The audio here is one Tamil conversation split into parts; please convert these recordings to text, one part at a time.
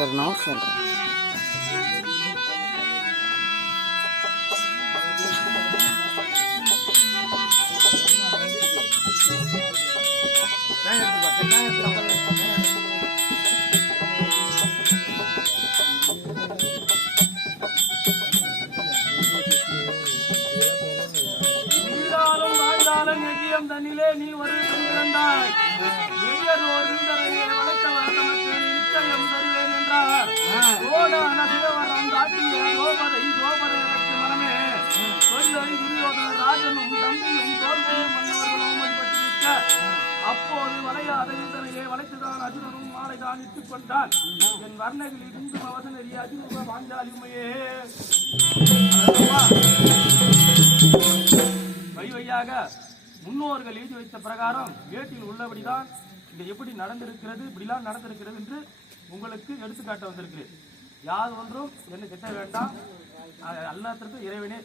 ஒரு நோட் சொல்கிறேன். தண்ணிலே நீ ஒரு பிறந்தாய் எங்கோர் விந்தரையே வளர்த்தவர் நமக்கு நிச்சயம் தருவேன் என்றார். ஓடான தேவரம் தாட்டிய கோபரை கோபரையருக்கு மனமே சொல்லை துரியோதன ராஜனும் தம்பியும் தோல்வியும் மன்னவர்களும் வழிபட்டு நிற்க அப்போது வளையாத விந்தரையே வளைத்துதான் அர்ஜுனனும் மாலைதான் இட்டுக் கொண்டான். என் வர்ணகளில் இந்து அவதனரி அதிரூப பாஞ்சாலிமையே வைவையாக முன்னோர்கள் எழுதி வைத்த பிரகாரம் ஏட்டில் உள்ளபடிதான் இங்க எப்படி நடந்திருக்கிறது, இப்படிலாம் நடந்திருக்கிறது என்று உங்களுக்கு எடுத்துக்காட்ட வந்திருக்கிறேன். யார் ஒன்றும் என்ன கெட்ட வேண்டாம், எல்லாத்திற்கும் இறைவனே.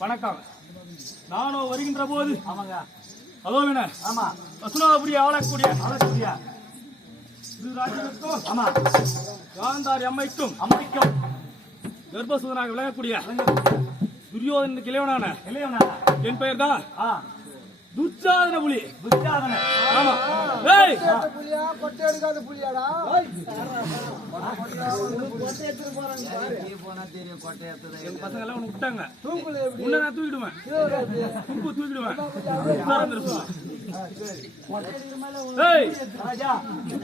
வணக்கம். நானும் வருகின்ற போது அதோ வசுனாபுரிய ஆளக்கூடிய காந்தாரி அம்மைக்கும் கர்ப்பசூதனாக விளங்கக்கூடிய துரியோதனுக்கு இளையவனான என் பெயர் தான் துச்சாதன புலி. ஆமா. ஏய் புலியா கொட்டை எடுக்காத புலியாடா. என் பசங்க எல்லாம் உனக்கு விட்டாங்க. உன்னை நான் தூக்கிடுவேன், துப்பு தூக்கிடுவேன். ஏய்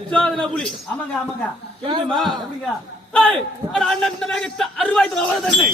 துச்சாதன புலி. கேளுமா? ஏய் அட அண்ணன் இந்த மேகத்தை அருவாய்த்து வரதே.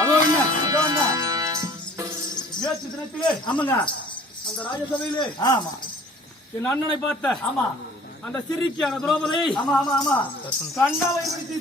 அதோ என்ன அதோ என்ன நேற்று தினத்திலே ஆமாங்க அந்த ராஜசபையிலே ஆமா என் அண்ணனை பார்த்த ஆமா அந்த சிரிக்கான திரௌபதி ஆமா ஆமா ஆமா கண்டாவை பிடித்து